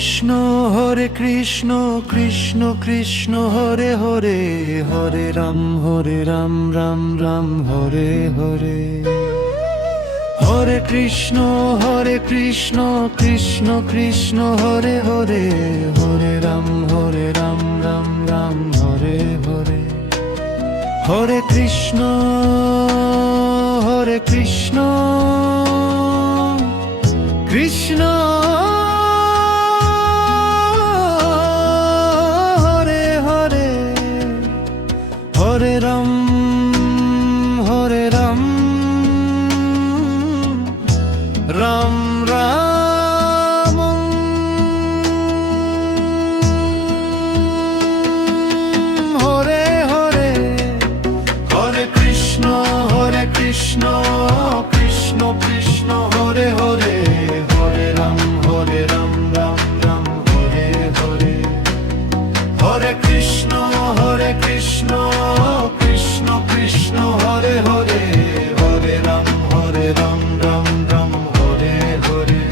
কৃষ্ণ কৃষ্ণ কৃষ্ণ হরে হরে, হরে রাম রাম রাম হরে হরে। হরে কৃষ্ণ কৃষ্ণ কৃষ্ণ হরে হরে, হরে রাম রাম রাম হরে হরে। হরে কৃষ্ণ কৃষ্ণ হরে হরে, হরে রাম রাম রাম হরে হরে। হরে কৃষ্ণ কৃষ্ণ কৃষ্ণ হরে হরে, হরে রাম রাম রাম হরে হরে। হরে কৃষ্ণ কৃষ্ণ কৃষ্ণ হরে হরে, হরে রাম রাম রাম হরে হরে।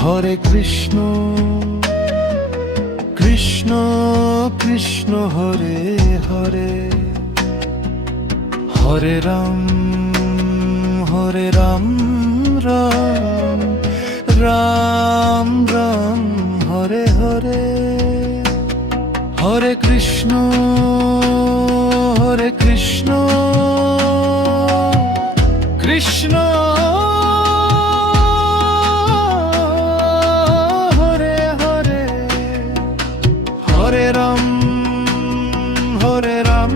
হরে কৃষ্ণ কৃষ্ণ কৃষ্ণ হরে হরে, হরে রাম রাম রাম হরে হরে। হরে কৃষ্ণ কৃষ্ণ হরে হরে, হরে রাম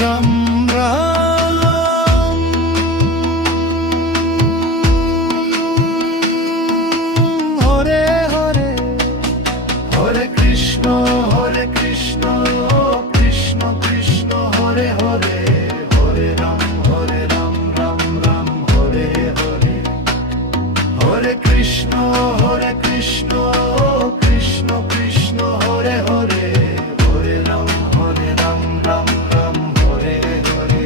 রাম রাম হরে হরে। হরে কৃষ্ণ কৃষ্ণ কৃষ্ণ হরে হরে, হরে রাম রাম রাম হরে হরে। হরে কৃষ্ণ কৃষ্ণ কৃষ্ণ হরে হরে, হরে রাম রাম রাম হরে হরে।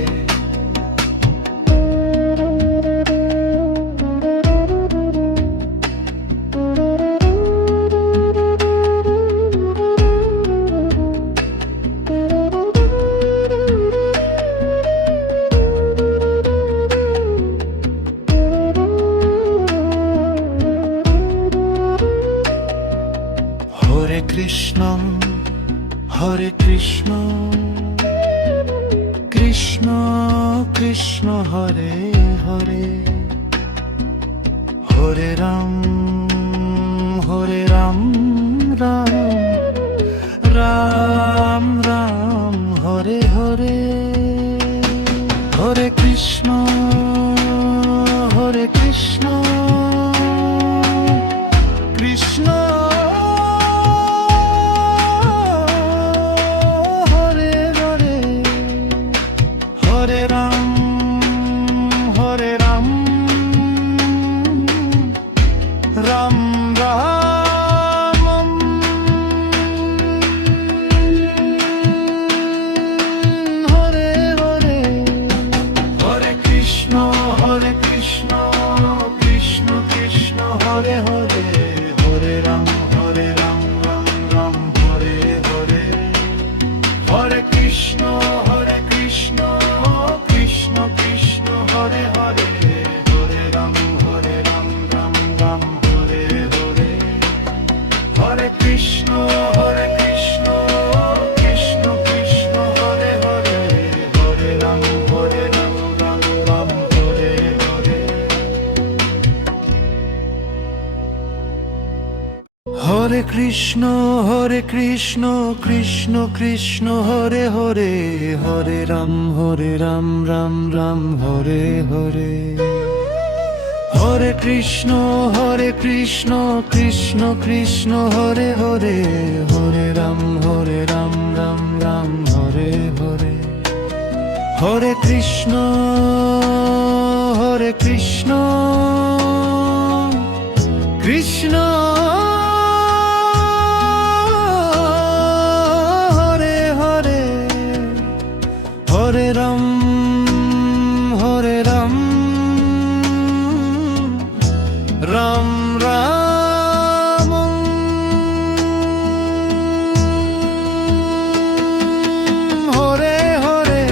হরে কৃষ্ণ কৃষ্ণ কৃষ্ণ হরে হরে, হরে রাম রাম রাম হরে হরে। হরে কৃষ্ণ কৃষ্ণ হরে হরে, হরে রাম রাম রাম হরে হরে। হরে কৃষ্ণ কৃষ্ণ কৃষ্ণ হরে হরে, হরে রাম রাম রাম হরে হরে। হরে কৃষ্ণ কৃষ্ণ কৃষ্ণ হরে হরে, হরে রাম রাম রাম হরে হরে। হরে কৃষ্ণ কৃষ্ণ কৃষ্ণ হরে হরে, হরে রাম রাম রাম হরে হরে। হরে কৃষ্ণ কৃষ্ণ কৃষ্ণ হরে হরে, হরে রাম রাম রাম হরে হরে। হরে কৃষ্ণ কৃষ্ণ কৃষ্ণ হরে হরে, হরে রাম রাম রাম হরে হরে। হরে কৃষ্ণ কৃষ্ণ রাম হরে রাম রাম রাম হরে হরে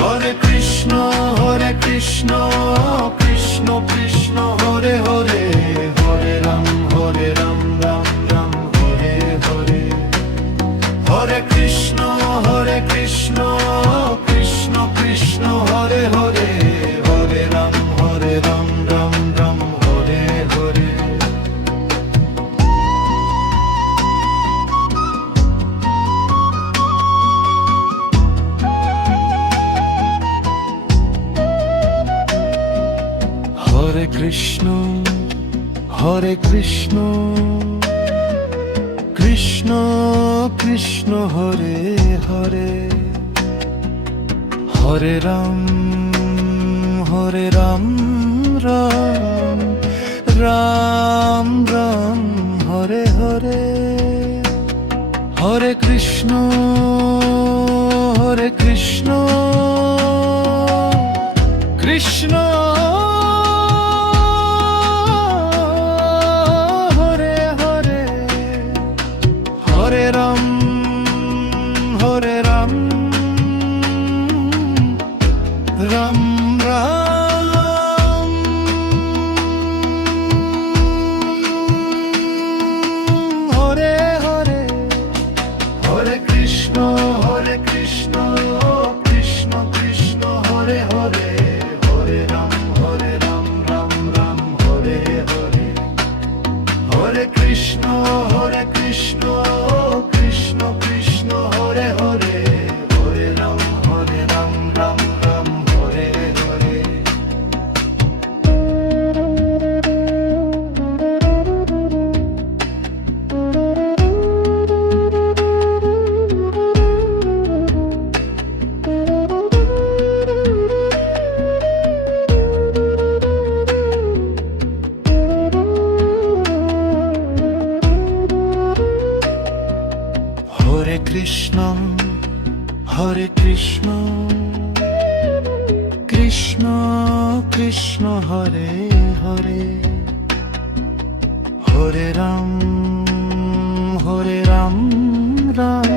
হরে কৃষ্ণ কৃষ্ণ কৃষ্ণ হরে হরে হরে রাম রাম রাম হরে হরে হরে কৃষ্ণ কৃষ্ণ কৃষ্ণ কৃষ্ণ হরে হরে হরে রাম রাম রাম হরে হরে হরে কৃষ্ণ কৃষ্ণ কৃষ্ণ কৃষ্ণ হরে হরে হরে রাম রাম রাম রাম হরে হরে হরে কৃষ্ণ কৃষ্ণ হরে হরে হরে রাম রাম রাম হরে হরে হরে কৃষ্ণ কৃষ্ণ কৃষ্ণ হরে হরে হরে রাম রাম রাম হরে হরে হরে কৃষ্ণ কৃষ্ণ কৃষ্ণ হরে হরে হরে রাম রাম রাম হরে হরে হরে কৃষ্ণ কৃষ্ণ কৃষ্ণ হরে হরে হরে রাম রাম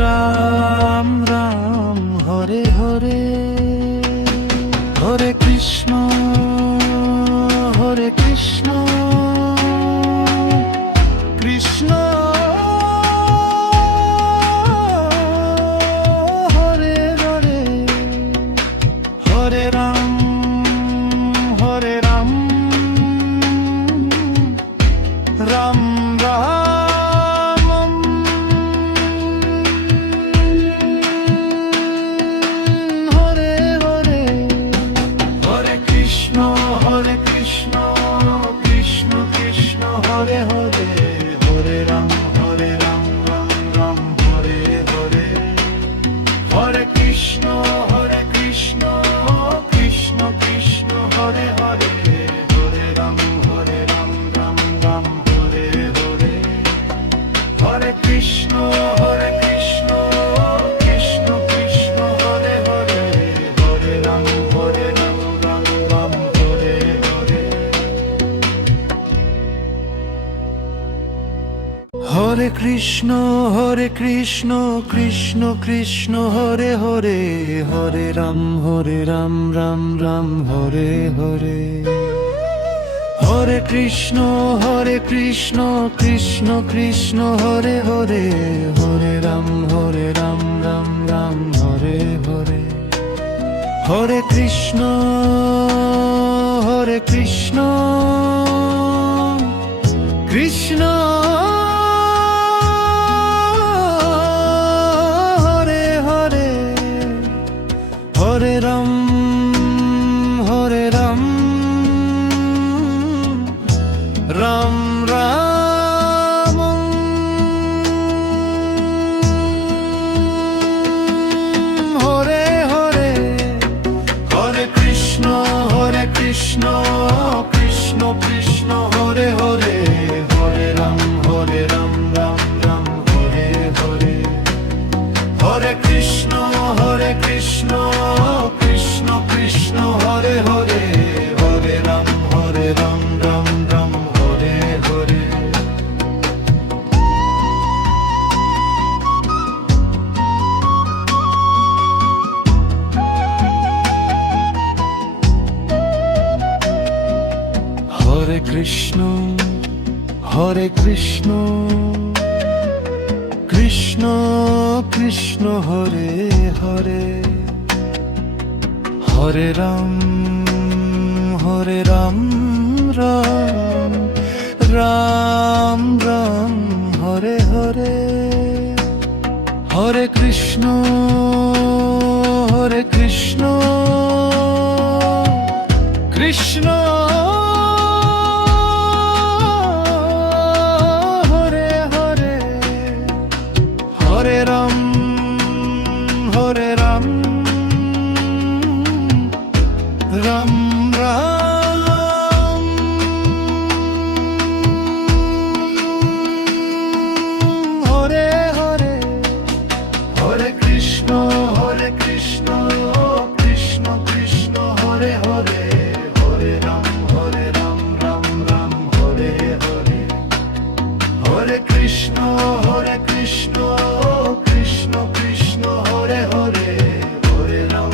রাম রাম হরে হরে হরে কৃষ্ণ কৃষ্ণ হরে হরে হরে রাম রাম রাম হরে হরে হরে কৃষ্ণ কৃষ্ণ কৃষ্ণ হরে হরে হরে রাম রাম রাম হরে হরে হরে কৃষ্ণ কৃষ্ণ কৃষ্ণ হরে হরে হরে রাম রাম রাম হরে হরে হরে কৃষ্ণ কৃষ্ণ কৃষ্ণ হরে হরে হরে রাম রাম রাম হরে হরে হরে কৃষ্ণ কৃষ্ণ কৃষ্ণ হরে হরে হরে রাম রাম রাম হরে হরে হরে কৃষ্ণ কৃষ্ণ কৃষ্ণ হরে হরে হরে রাম রাম রাম হরে হরে হরে কৃষ্ণ কৃষ্ণ হরে হরে হরে রাম রাম রাম হরে হরে হরে কৃষ্ণ কৃষ্ণ কৃষ্ণ হরে হরে হরে রাম রাম রাম হরে হরে হরে কৃষ্ণ কৃষ্ণ কৃষ্ণ কৃষ্ণ হরে হরে, হরে রাম রাম রাম হরে হরে। হরে কৃষ্ণ কৃষ্ণ কৃষ্ণ হরে হরে, হরে রাম রাম রাম হরে হরে। হরে কৃষ্ণ কৃষ্ণ হরে হরে, হরে রাম রাম রাম হরে হরে। হরে কৃষ্ণ কৃষ্ণ কৃষ্ণ হরে হরে, হরে রাম রাম রাম হরে হরে। হরে কৃষ্ণ কৃষ্ণ কৃষ্ণ হরে হরে, হরে রাম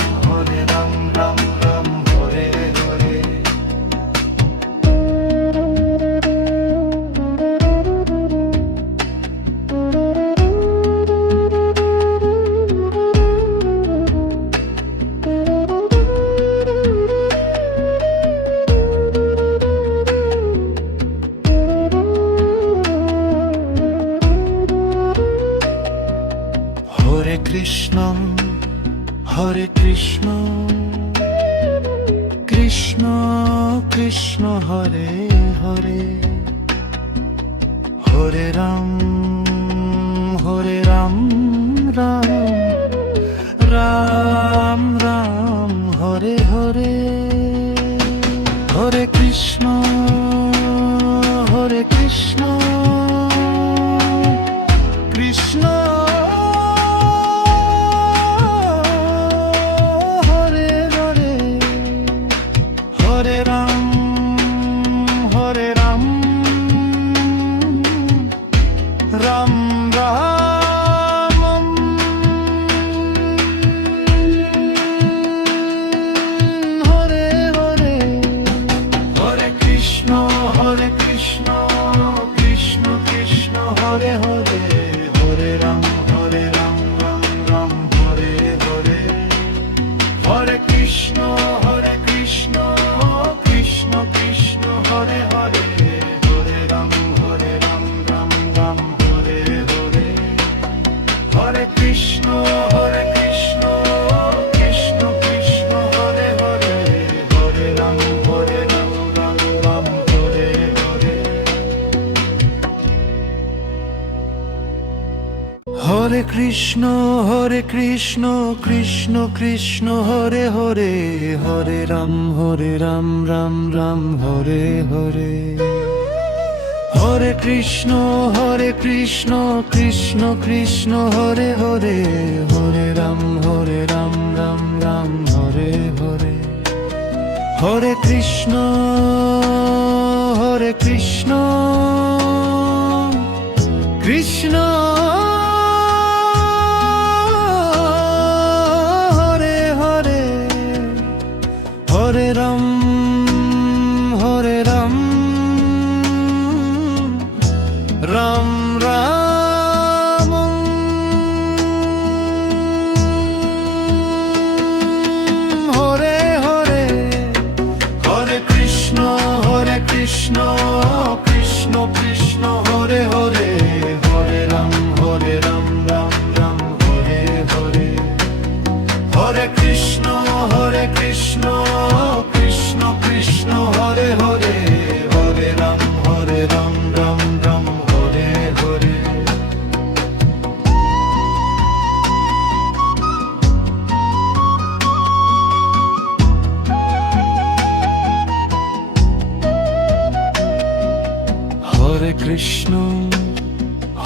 রাম রাম হরে হরে। হরে কৃষ্ণ কৃষ্ণ কৃষ্ণ হরে হরে, হরে রাম রাম রাম হরে হরে। হরে কৃষ্ণ কৃষ্ণ হরে হরে, হরে রাম রাম রাম হরে হরে। হরে কৃষ্ণ কৃষ্ণ কৃষ্ণ হরে হরে, হরে রাম রাম রাম হরে হরে। হরে কৃষ্ণ কৃষ্ণ কৃষ্ণ হরে হরে, হরে রাম রাম রাম হরে হরে। হরে কৃষ্ণ কৃষ্ণ কৃষ্ণ হরে হরে, হরে রাম রাম রাম হরে হরে। হরে কৃষ্ণ কৃষ্ণ কৃষ্ণ হরে হরে, হরে রাম রাম রাম হরে হরে। হরে কৃষ্ণ কৃষ্ণ কৃষ্ণ হরে হরে, হরে রাম রাম রাম হরে হরে। হরে কৃষ্ণ কৃষ্ণ হরে হরে, হরে রাম রাম রাম হরে হরে। হরে কৃষ্ণ কৃষ্ণ কৃষ্ণ হরে হরে, হরে রাম রাম রাম হরে হরে। হরে কৃষ্ণ কৃষ্ণ কৃষ্ণ হরে হরে, হরে রাম রাম রাম হরে হরে।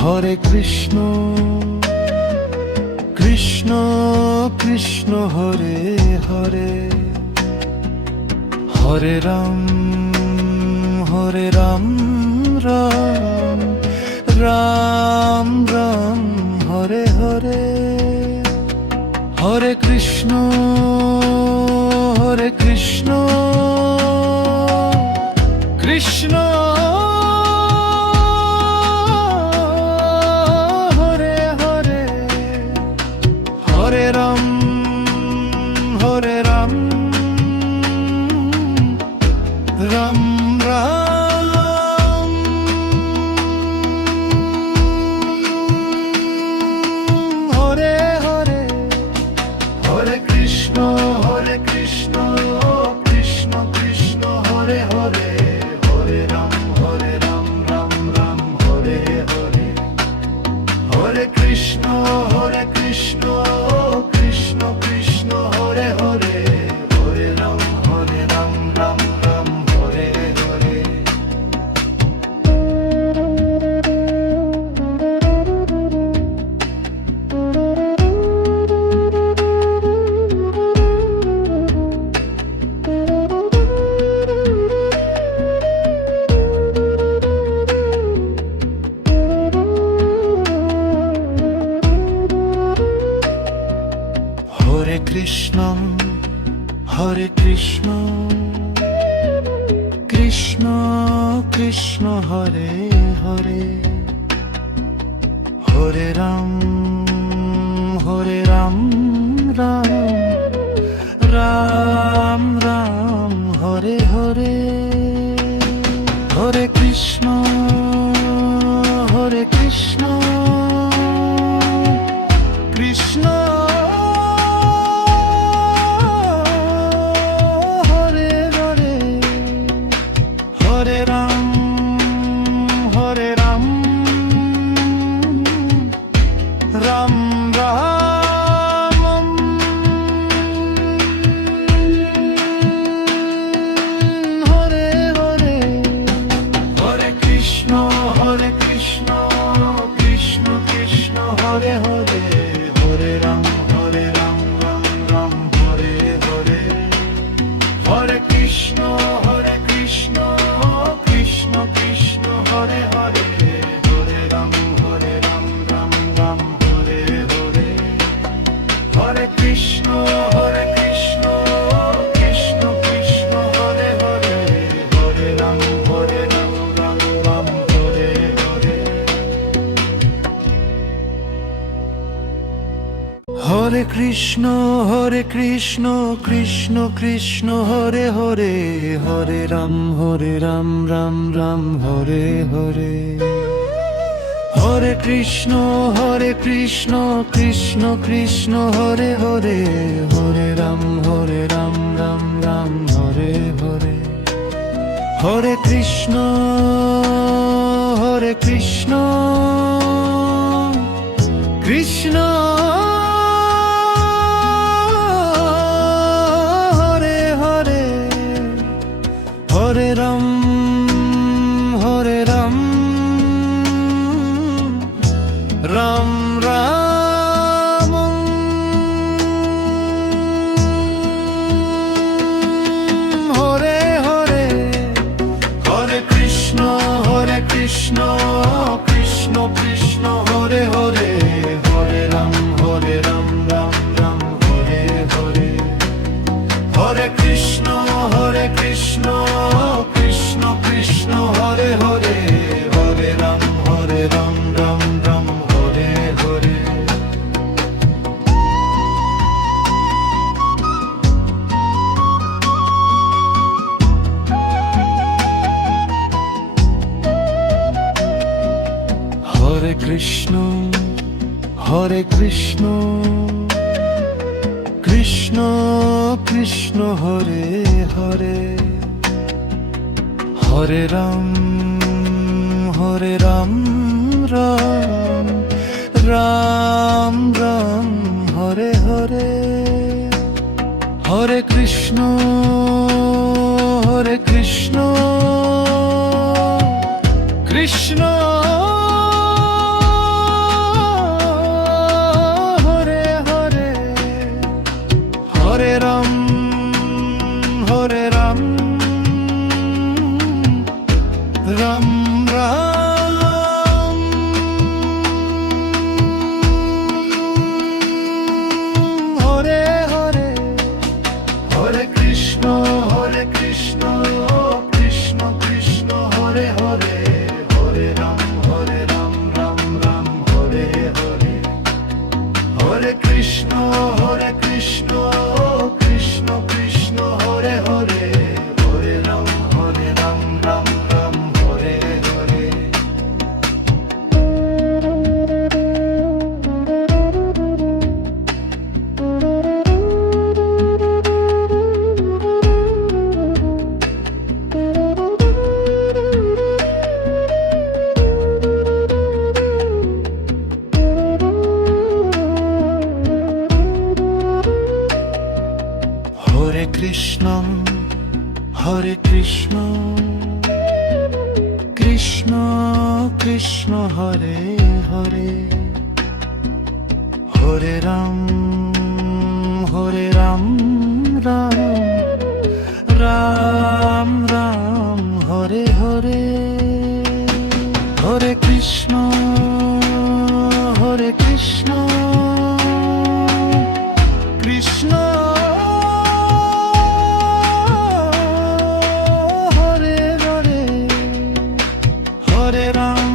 হরে কৃষ্ণ কৃষ্ণ কৃষ্ণ হরে হরে, হরে রাম রাম রাম রাম হরে হরে, হরে কৃষ্ণ কৃষ্ণ হরে হরে, হরে রাম রাম রাম হরে হরে, হরে কৃষ্ণ কৃষ্ণ কৃষ্ণ হরে হরে, হরে রাম রাম রাম হরে হরে, হরে কৃষ্ণ কৃষ্ণ কৃষ্ণ হরে হরে, হরে রাম রাম রাম হরে হরে। হরে কৃষ্ণ কৃষ্ণ কৃষ্ণ হরে হরে, হরে রাম রাম রাম হরে হরে, হরে কৃষ্ণ কৃষ্ণ হরে হরে, হরে রাম রাম রাম হরে হরে, হরে কৃষ্ণ কৃষ্ণ কৃষ্ণ হরে হরে, হরে রাম রাম রাম হরে হরে, হরে কৃষ্ণ কৃষ্ণ কৃষ্ণ হরে হরে, হরে রাম রাম রাম হরে হরে, হরে কৃষ্ণ কৃষ্ণ কৃষ্ণ হরে হরে, হরে রাম রাম রাম হরে হরে, হরে কৃষ্ণ কৃষ্ণ কৃষ্ণ হরে হরে, হরে রাম রাম রাম হরে হরে, হরে কৃষ্ণ কৃষ্ণ কৃষ্ণ হরে হরে, হরে রাম রাম রাম হরে হরে, হরে কৃষ্ণ কৃষ্ণ হরে হরে, হরে রাম রাম রাম হরে হরে, হরে কৃষ্ণ কৃষ্ণ কৃষ্ণ হরে হরে, হরে রাম রাম রাম হরে হরে, হরে কৃষ্ণ কৃষ্ণ কৃষ্ণ হরে হরে, হরে রাম রাম রাম হরে হরে। হরে কৃষ্ণ কৃষ্ণ কৃষ্ণ হরে হরে, হরে রাম রাম রাম হরে হরে, হরে কৃষ্ণ কৃষ্ণ হরে হরে, কৃষ্ণ কৃষ্ণ কৃষ্ণ হরে হরে হরে রাম রাম রাম হরে হরে হরে কৃষ্ণ কৃষ্ণ কৃষ্ণ হরে হরে হরে রাম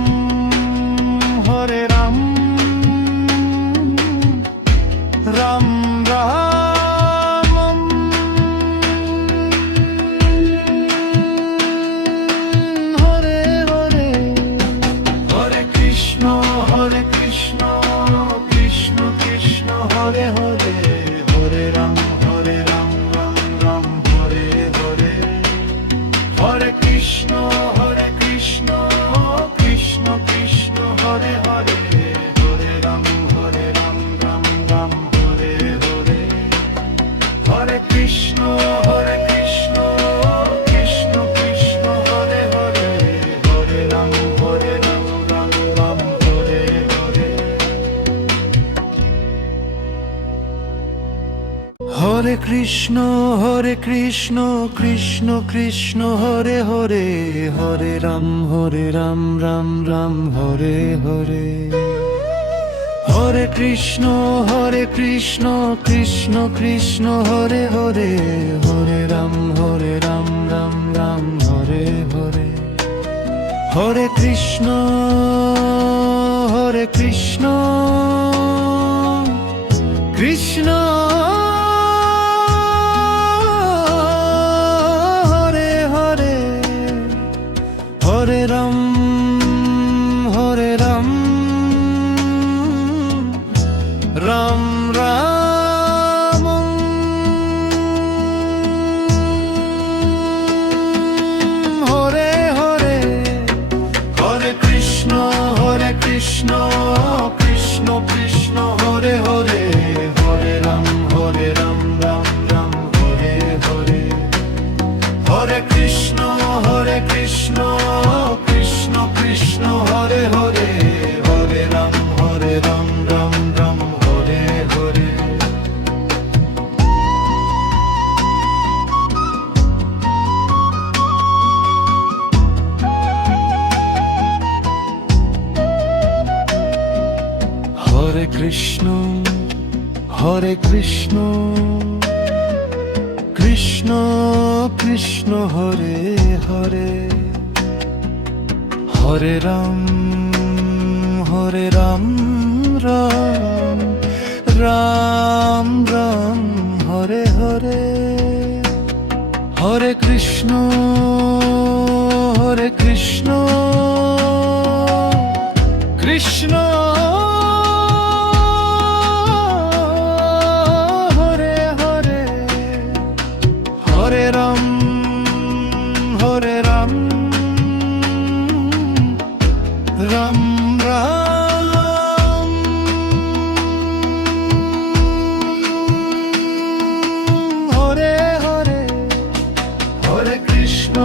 রাম রাম হরে হরে হরে কৃষ্ণ কৃষ্ণ হরে হরে হরে রাম রাম রাম হরে হরে হরে কৃষ্ণ কৃষ্ণ কৃষ্ণ হরে হরে হরে রাম রাম হরে হরে হরে কৃষ্ণ কৃষ্ণ কৃষ্ণ হরে হরে হরে রাম রাম হরে হরে হরে কৃষ্ণ কৃষ্ণ কৃষ্ণ হরে হরে হরে রাম রাম হরে হরে হরে কৃষ্ণ কৃষ্ণ কৃষ্ণ হরে হরে হরে রাম রাম হরে হরে হরে কৃষ্ণ কৃষ্ণ কৃষ্ণ হরে হরে হরে রাম রাম হরে হরে হরে কৃষ্ণ কৃষ্ণ হরে হরে হরে রাম রাম রাম হরে হরে হরে কৃষ্ণ কৃষ্ণ কৃষ্ণ হরে হরে হরে রাম রাম হরে হরে হরে কৃষ্ণ কৃষ্ণ কৃষ্ণ হরে হরে হরে রাম রাম হরে হরে হরে কৃষ্ণ কৃষ্ণ কৃষ্ণ হরে হরে হরে রাম রাম হরে হরে হরে কৃষ্ণ কৃষ্ণ হরে হরে হরে রাম রাম রাম হরে হরে হরে কৃষ্ণ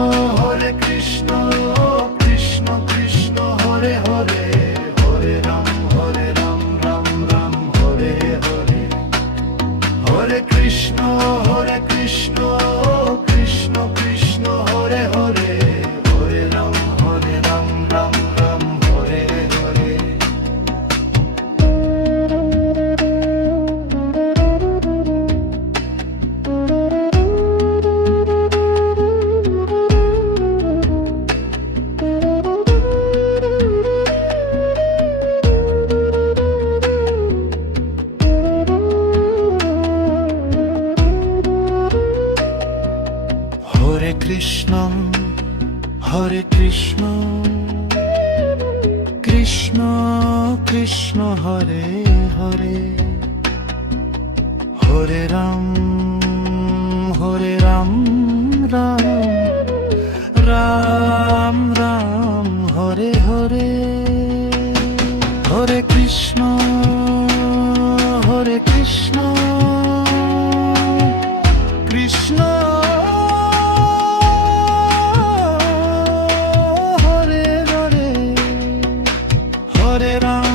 কৃষ্ণ কৃষ্ণ হরে হরে হরে রাম রাম হরে হরে হরে কৃষ্ণ কৃষ্ণ কৃষ্ণ হরে হরে হরে রাম রাম হরে হরে কৃষ্ণ হরে কৃষ্ণ কৃষ্ণ কৃষ্ণ হরে হরে হরে রাম রাম রাম রাম হরে হরে হরে কৃষ্ণ কৃষ্ণ হরে হরে হরে রাম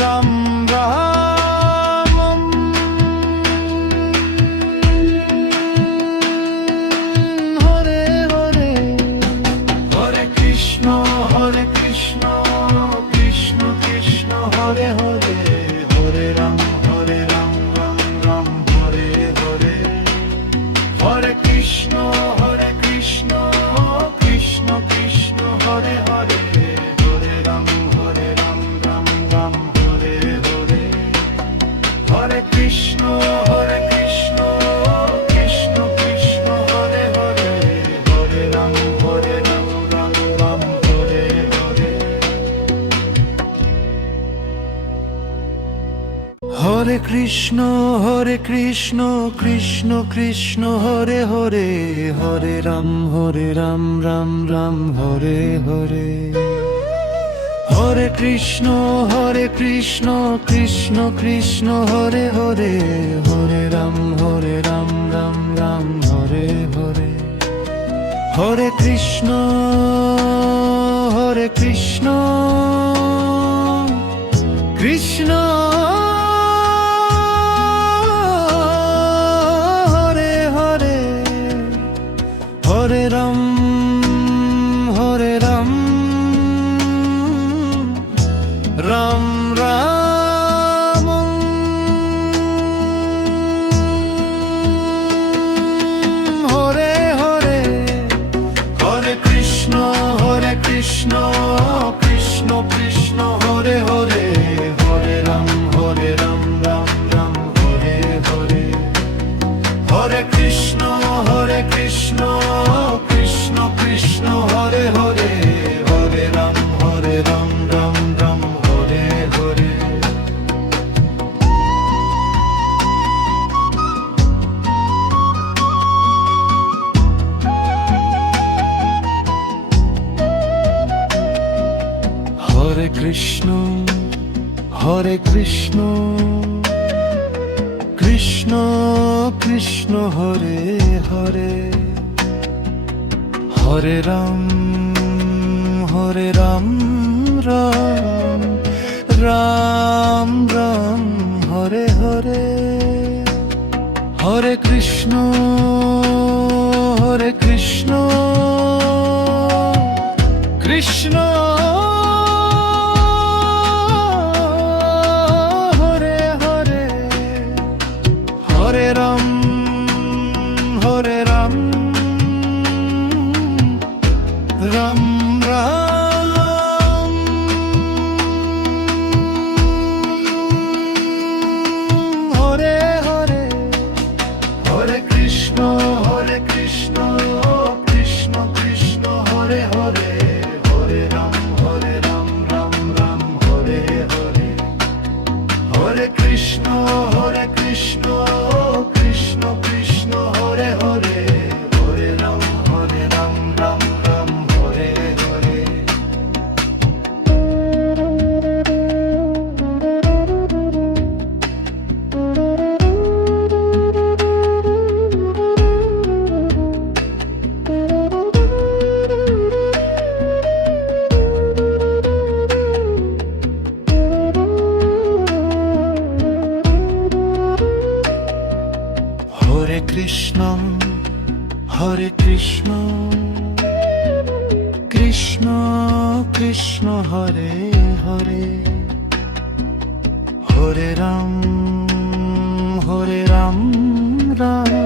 রাম রাম হরে হরে হরে কৃষ্ণ কৃষ্ণ কৃষ্ণ হরে হরে হরে রাম রাম রাম হরে হরে হরে কৃষ্ণ কৃষ্ণ কৃষ্ণ কৃষ্ণ হরে হরে হরে রাম রাম রাম হরে হরে হরে কৃষ্ণ কৃষ্ণ কৃষ্ণ কৃষ্ণ হরে হরে হরে রাম রাম রাম হরে হরে হরে কৃষ্ণ কৃষ্ণ কৃষ্ণ হরে হরে হরে রাম রাম রাম হরে হরে হরে কৃষ্ণ কৃষ্ণ কৃষ্ণ হরে হরে হরে রাম রাম রাম হরে হরে হরে কৃষ্ণ কৃষ্ণ হরে হরে হরে রাম রাম রাম হরে হরে হরে কৃষ্ণ কৃষ্ণ কৃষ্ণ হরে হরে হরে রাম রাম রাম হরে হরে হরে কৃষ্ণ কৃষ্ণ কৃষ্ণ হরে হরে হরে রাম রাম রাম হরে হরে হরে কৃষ্ণ কৃষ্ণ কৃষ্ণ হরে হরে হরে রাম রাম রাম হরে হরে হরে কৃষ্ণ কৃষ্ণ হরে হরে হরে রাম রাম রাম হরে হরে হরে কৃষ্ণ কৃষ্ণ কৃষ্ণ হরে হরে হরে রাম রাম রাম হরে হরে হরে কৃষ্ণ কৃষ্ণ কৃষ্ণ হরে হরে হরে রাম রাম রাম হরে হরে হরে কৃষ্ণ কৃষ্ণ কৃষ্ণ হরে হরে হরে রাম রাম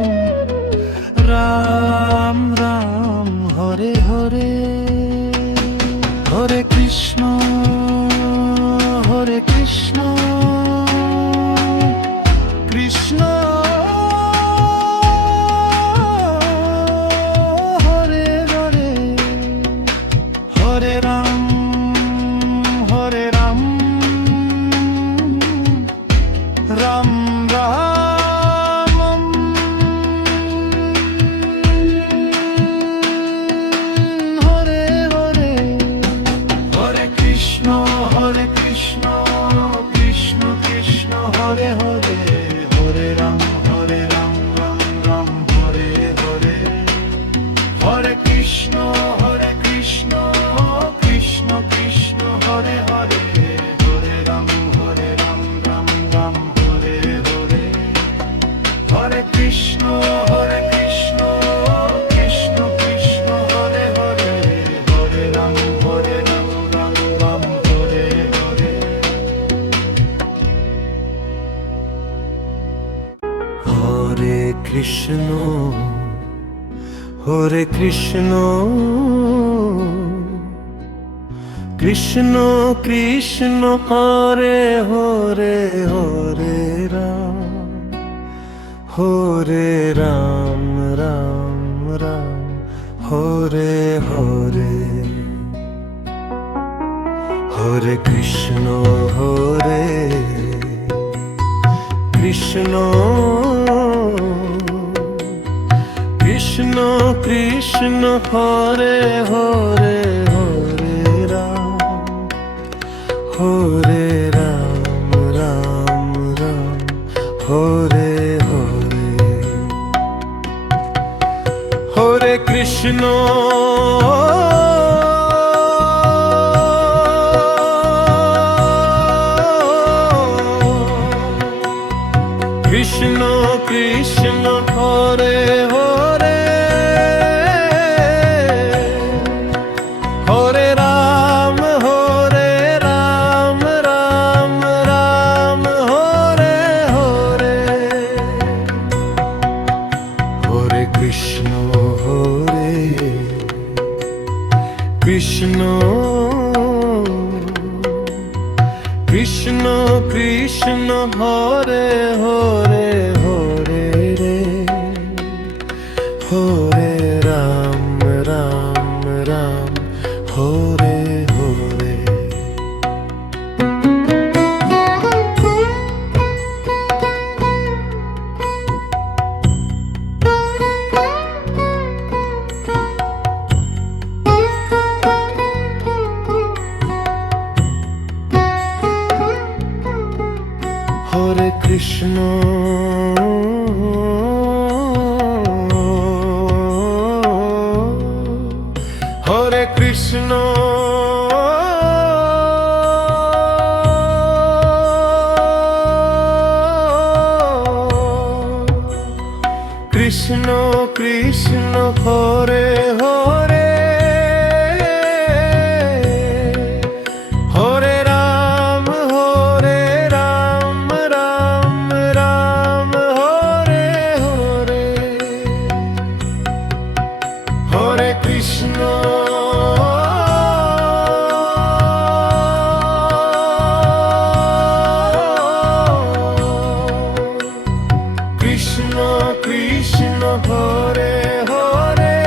রাম হরে হরে হরে কৃষ্ণ কৃষ্ণ হরে হরে রাম রাম রাম হরে হরে হরে কৃষ্ণ কৃষ্ণ কৃষ্ণ হরে হরে হরে রাম রাম রাম হরে হরে হরে কৃষ্ণ কৃষ্ণ কৃষ্ণ হরে হরে হরে রাম রাম রাম হরে হরে হরে কৃষ্ণ কৃষ্ণ কৃষ্ণ হরে হরে হরে রাম রাম রাম হরে হরে হরে কৃষ্ণ কৃষ্ণ কৃষ্ণ হরে হরে হরে রাম রাম রাম হরে হরে হরে কৃষ্ণ কৃষ্ণ কৃষ্ণ কৃষ্ণ হরে হরে হরে রে হরে রাম রাম হরে হরে হরে কৃষ্ণ হরে কৃষ্ণ কৃষ্ণ কৃষ্ণ হরে হরে হরে রাম রাম রাম হরে হরে হরে কৃষ্ণ কৃষ্ণ কৃষ্ণ হরে হরে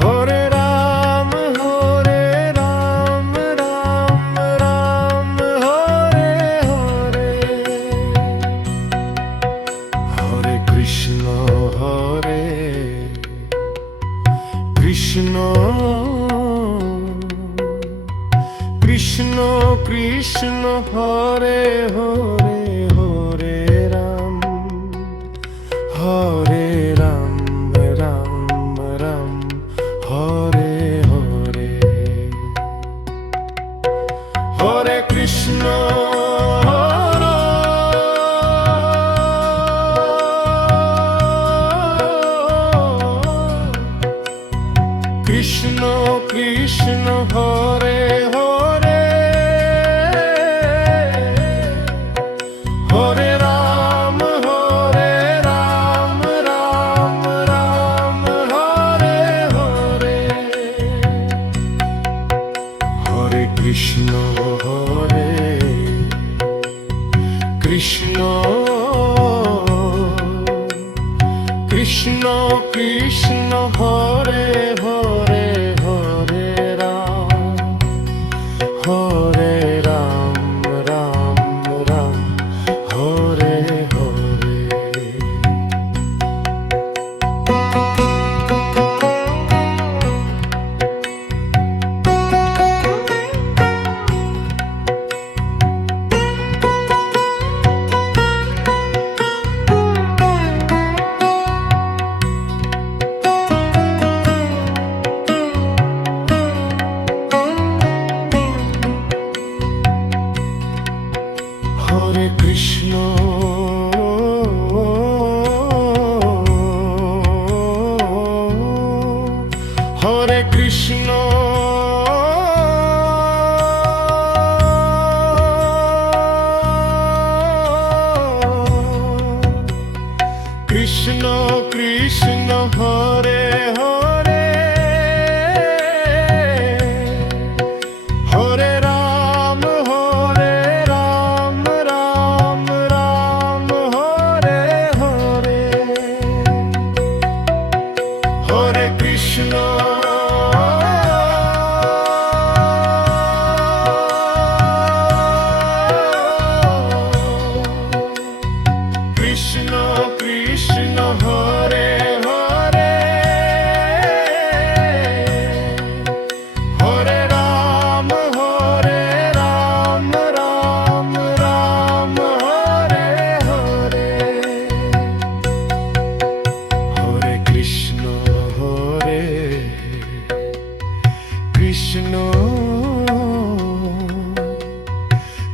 হরে রাম রাম রাম হরে হরে হরে কৃষ্ণ কৃষ্ণ কৃষ্ণ কৃষ্ণ হরে হরে হরে রাম রাম রাম হরে হরে হরে কৃষ্ণ কৃষ্ণ কৃষ্ণ হরে হরে হরে রাম রাম রাম হরে হরে হরে কৃষ্ণ কৃষ্ণ কৃষ্ণ কৃষ্ণ হরে হরে হরে রাম রাম হরে হরে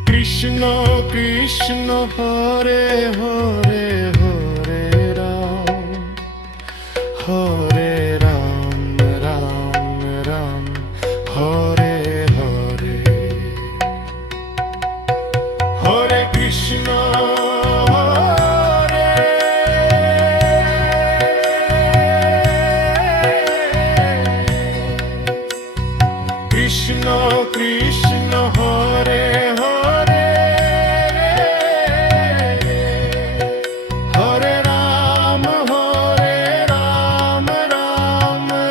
কৃষ্ণ কৃষ্ণ হরে হরে হরে রাম হরে রাম রাম রাম হরে হরে হরে কৃষ্ণ হরে কৃষ্ণ কৃষ্ণ হরে হরে হরে রাম রাম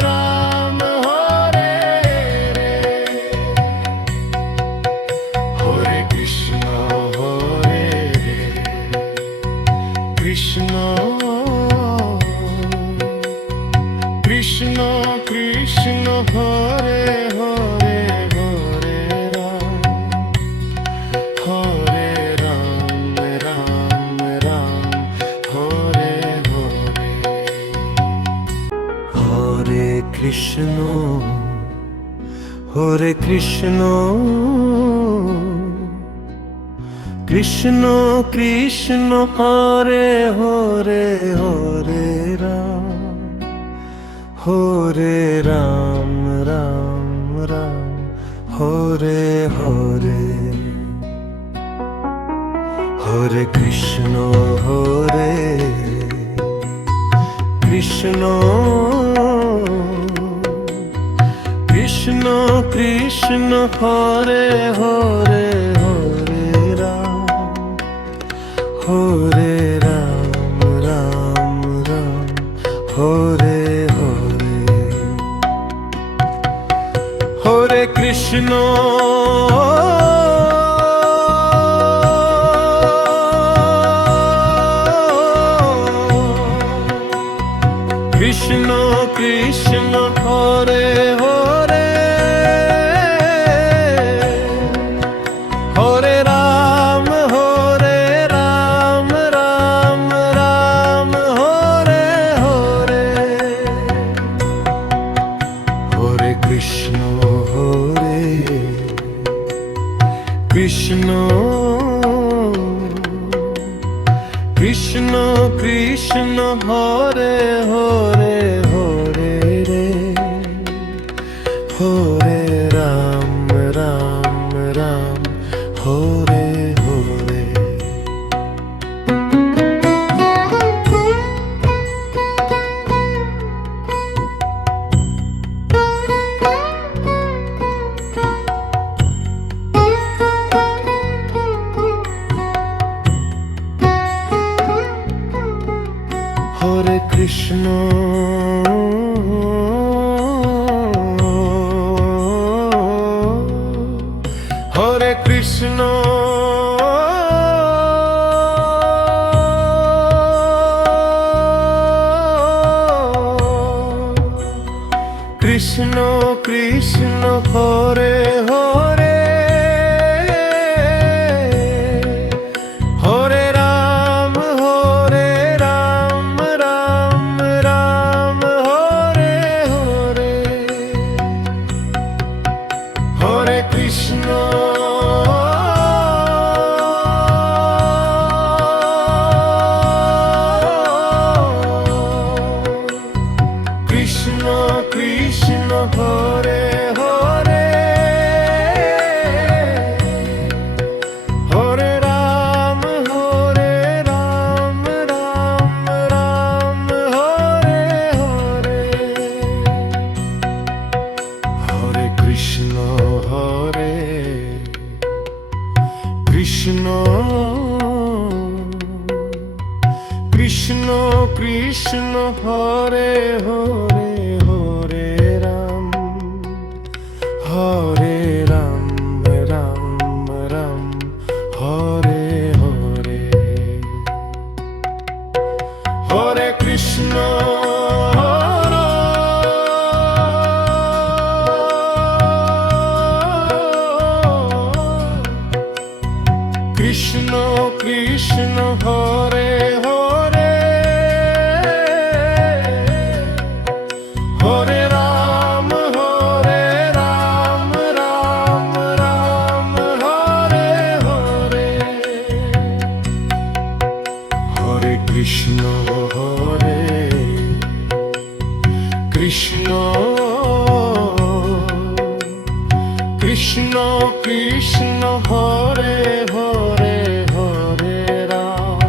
রাম হরে হরে কৃষ্ণ হরে কৃষ্ণ কৃষ্ণ কৃষ্ণ হরে হরে হরে রাম রাম রাম হরে হরে হরে কৃষ্ণ কৃষ্ণ কৃষ্ণ হরে হরে হরে রাম রাম রাম হরে হরে হরে কৃষ্ণ কৃষ্ণ কৃষ্ণ কৃষ্ণ হরে হরে হরে রাম রাম রাম হরে হরে হরে কৃষ্ণ কৃষ্ণ কৃষ্ণ হরে হরে হরে রাম রাম রাম হরে হরে হরে কৃষ্ণ কৃষ্ণ কৃষ্ণ কৃষ্ণ হরে হরে হরে হরে রাম রাম হরে হরে হরে কৃষ্ণ হরে কৃষ্ণ কৃষ্ণ কৃষ্ণ হরে হরে হরে রাম রাম হরে হরে হরে কৃষ্ণ কৃষ্ণ কৃষ্ণ হরে হরে হরে রাম রাম রাম হরে হরে হরে কৃষ্ণ কৃষ্ণ কৃষ্ণ কৃষ্ণ হরে হরে হরে রাম রাম হরে হরে হরে কৃষ্ণ কৃষ্ণ কৃষ্ণ হরে হরে হরে রাম কৃষ্ণ কৃষ্ণ হরে হরে হরে রাম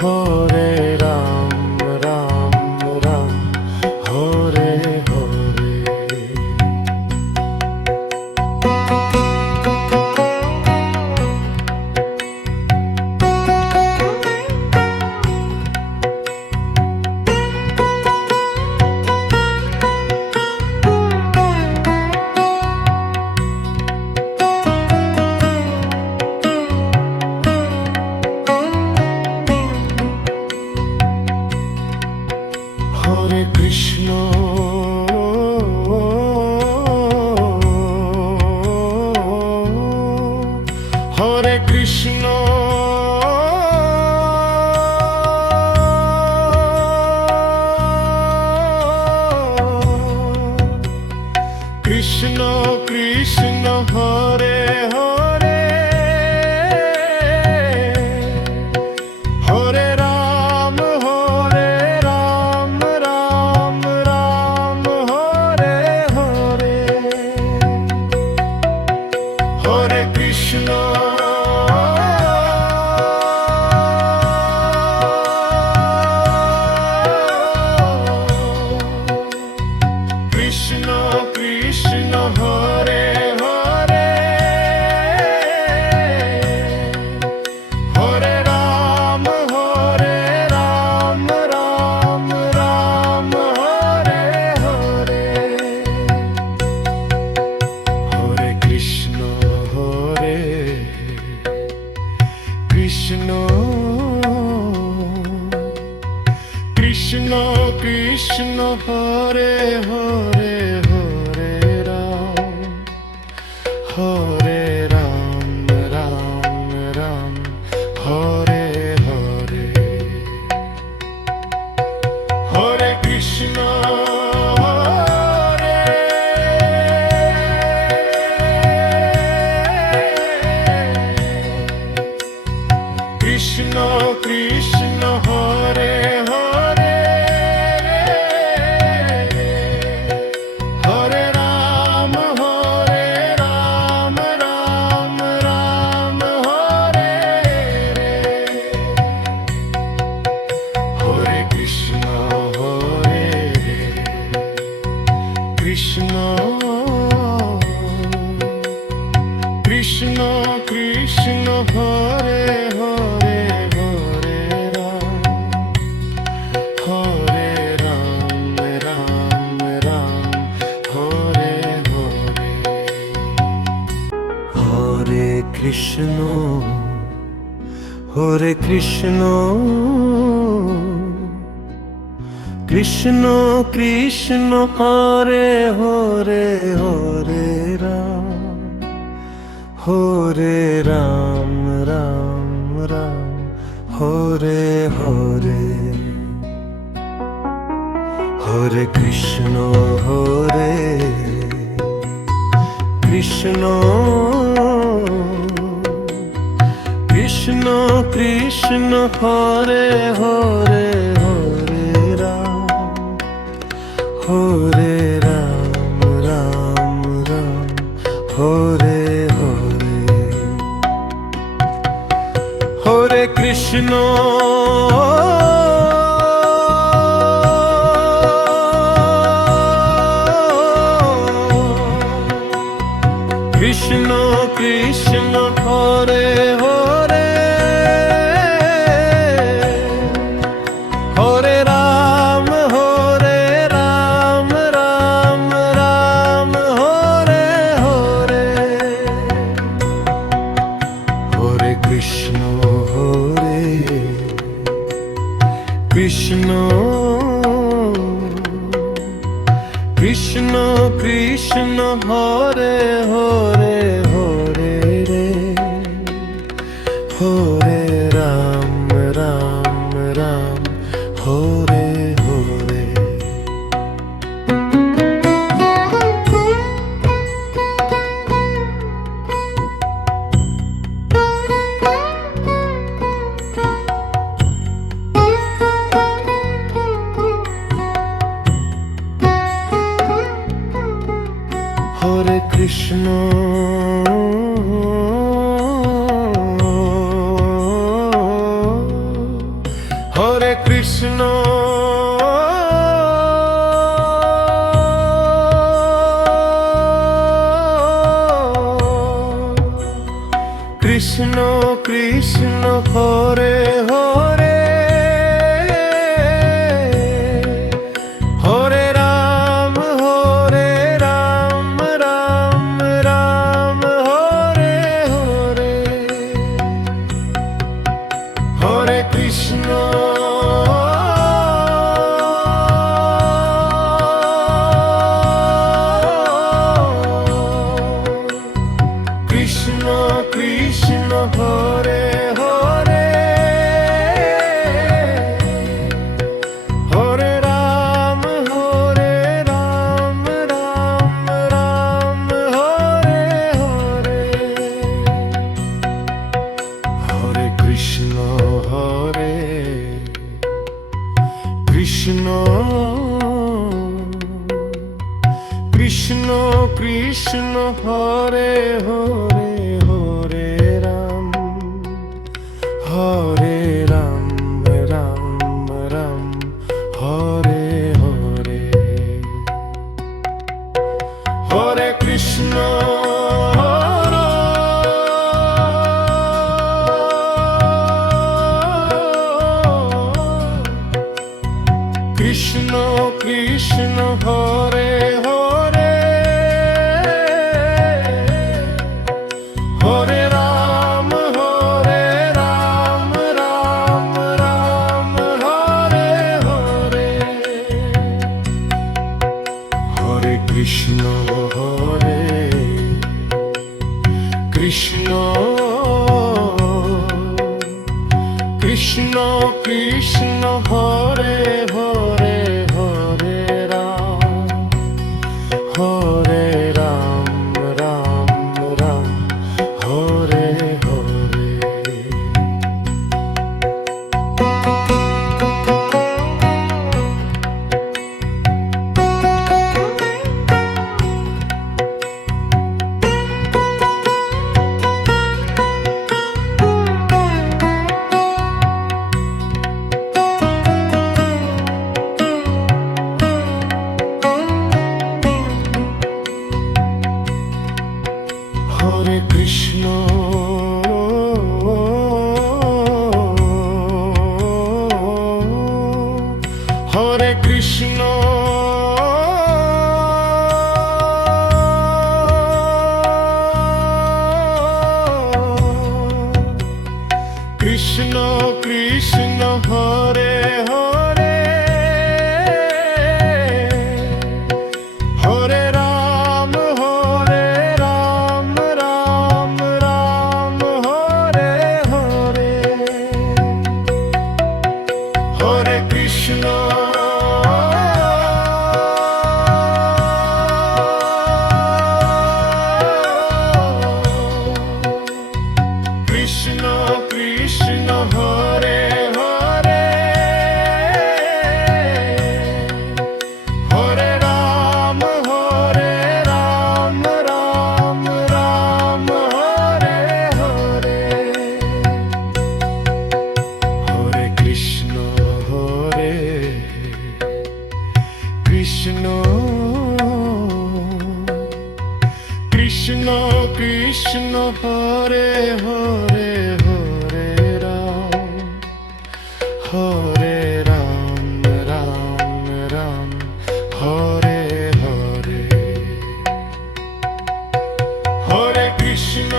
হরে রাম রাম রাম হরে হরে। হরে কৃষ্ণ হরে কৃষ্ণ কৃষ্ণ কৃষ্ণ হরে হরে হরে রাম হরে রাম রাম রাম হরে হরে। হরে কৃষ্ণ কৃষ্ণ কৃষ্ণ হরে হরে হরে রাম হরে রাম রাম রাম হরে হরে। হরে কৃষ্ণ হরে কৃষ্ণ কৃষ্ণ কৃষ্ণ হরে হরে হরে রাম হরে রাম রাম রাম হরে হরে। হরে কৃষ্ণ হরে কৃষ্ণ কৃষ্ণ হরে হরে হরে রাম হরে রাম রাম রাম হরে হরে কৃষ্ণ হরে কৃষ্ণ কৃষ্ণ কৃষ্ণ হরে হরে হরে রাম হরে রাম রাম রাম হরে হরে। হরে কৃষ্ণ কৃষ্ণ কৃষ্ণ হরে হরে হরে রাম হরে রাম রাম রাম হরে হরে। হরে কৃষ্ণ কৃষ্ণ কৃষ্ণ কৃষ্ণ হরে হরে হরে রাম হরে রাম রাম রাম হরে হরে। হরে কৃষ্ণ কৃষ্ণ কৃষ্ণ হরে হরে হরে রাম রাম রাম হরে হরে। হরে কৃষ্ণ কৃষ্ণ কৃষ্ণ কৃষ্ণ হরে হরে হরে রে হরে রাম রাম রাম হরে হরে। হরে কৃষ্ণ হরে কৃষ্ণ কৃষ্ণ কৃষ্ণ হরে হরে হরে রাম রাম রাম হরে হরে হরে কৃষ্ণ কৃষ্ণ কৃষ্ণ হরে হরে হরে রাম রাম রাম হরে হরে হরে কৃষ্ণ হরে কৃষ্ণ কৃষ্ণ কৃষ্ণ হরে হরে হরে রাম রাম রাম হরে হরে হরে কৃষ্ণ কৃষ্ণ কৃষ্ণ হরে হরে হরে রাম রাম রাম হরে হরে হরে কৃষ্ণ হরে কৃষ্ণ কৃষ্ণ কৃষ্ণ হরে হরে হরে রাম রাম হরে হরে হরে কৃষ্ণ হরে কৃষ্ণ কৃষ্ণ কৃষ্ণ হরে হরে হরে রাম রাম হরে হরে হরে কৃষ্ণ কৃষ্ণ কৃষ্ণ হরে হরে হরে রাম রাম হরে হরে হরে কৃষ্ণ হরে কৃষ্ণ কৃষ্ণ কৃষ্ণ হরে হরে হরে রাম রাম হরে হরে হরে কৃষ্ণ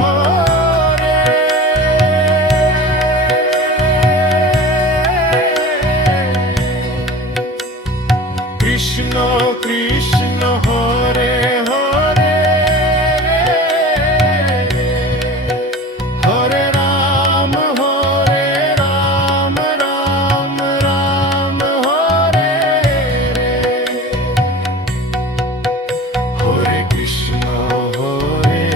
হরে কৃষ্ণ কৃষ্ণ হরে হরে হরে রাম রাম হরে হরে কৃষ্ণ হরে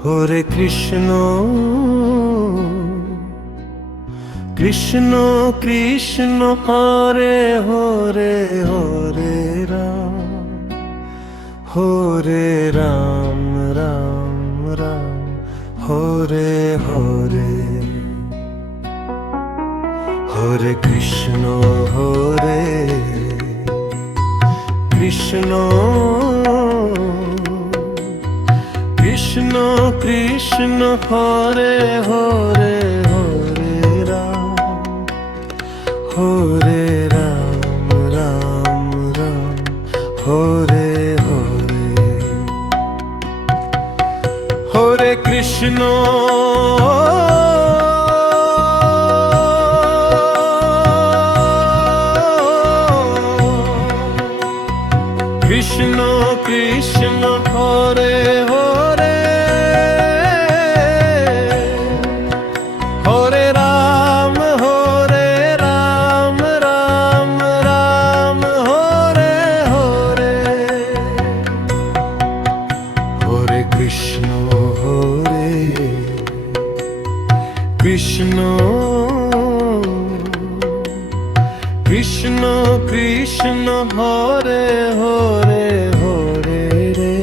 হরে কৃষ্ণ কৃষ্ণ কৃষ্ণ হরে হরে হরে রাম রাম রাম হরে হরে হরে কৃষ্ণ কৃষ্ণ কৃষ্ণ কৃষ্ণ হরে হরে হরে রাম রাম রাম হরে হরে হরে কৃষ্ণ কৃষ্ণ কৃষ্ণ হরে হরে হরে রাম রাম রাম হরে হরে হরে কৃষ্ণ কৃষ্ণ কৃষ্ণ কৃষ্ণ হরে হরে হরে রে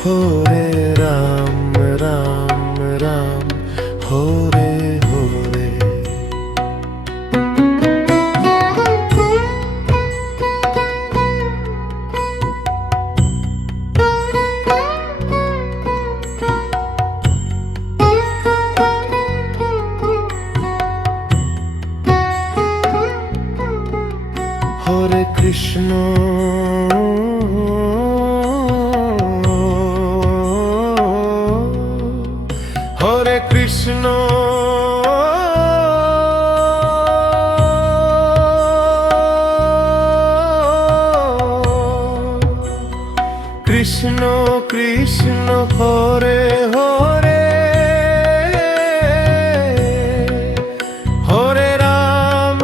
হরে রাম রাম হরে হরে হরে কৃষ্ণ হরে কৃষ্ণ কৃষ্ণ কৃষ্ণ হরে হরে হরে রাম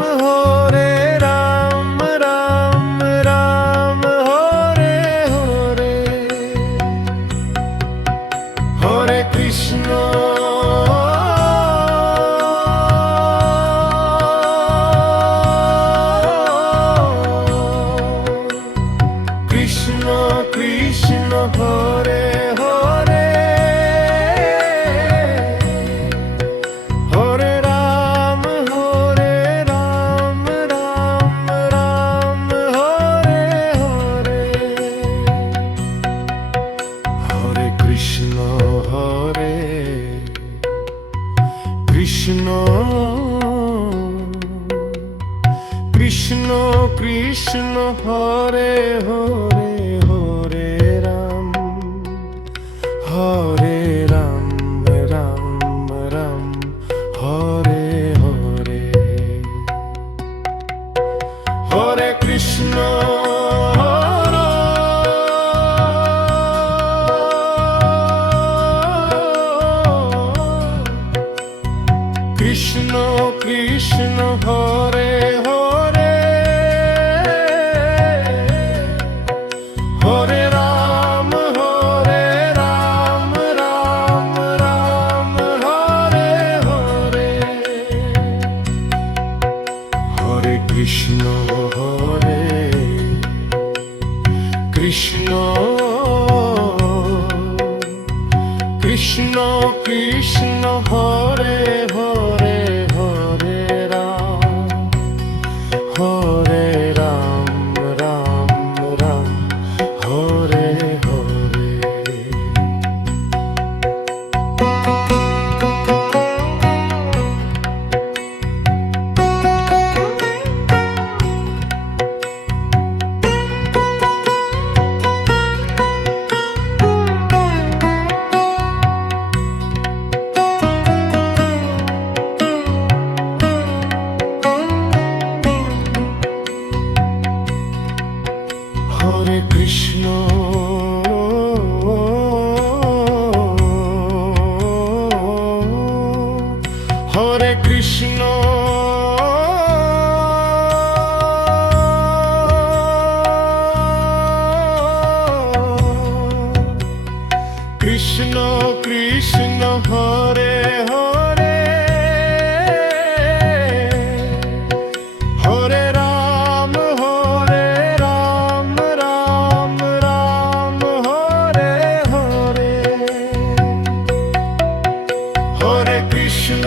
রাম রাম হরে হরে হরে কৃষ্ণ কৃষ্ণ কৃষ্ণ হরে হরে হরে রাম রাম রাম হরে হরে হরে কৃষ্ণ কৃষ্ণ কৃষ্ণ কৃষ্ণ হরে হরে হরে রাম রাম রাম হরে হরে হরে কৃষ্ণ কৃষ্ণ কৃষ্ণ হরে হরে হরে রাম রাম রাম হরে হরে হরে কৃষ্ণ কৃষ্ণ কৃষ্ণ কৃষ্ণ হরে হরে হরে রাম রাম হরে হরে হরে কৃষ্ণ হরে কৃষ্ণ কৃষ্ণ কৃষ্ণ কৃষ্ণ হরে হরে হরে রাম রাম রাম হরে হরে হরে কৃষ্ণ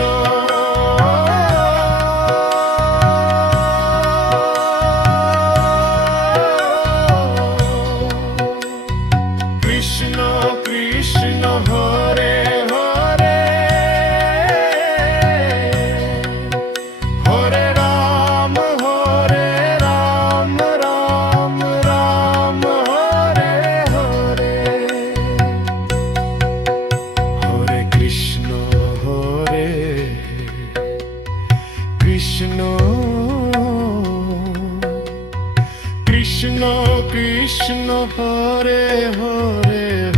কৃষ্ণ কৃষ্ণ হরে হরে হরে রাম রাম রাম হরে হরে হরে কৃষ্ণ হরে কৃষ্ণ কৃষ্ণ কৃষ্ণ হরে হরে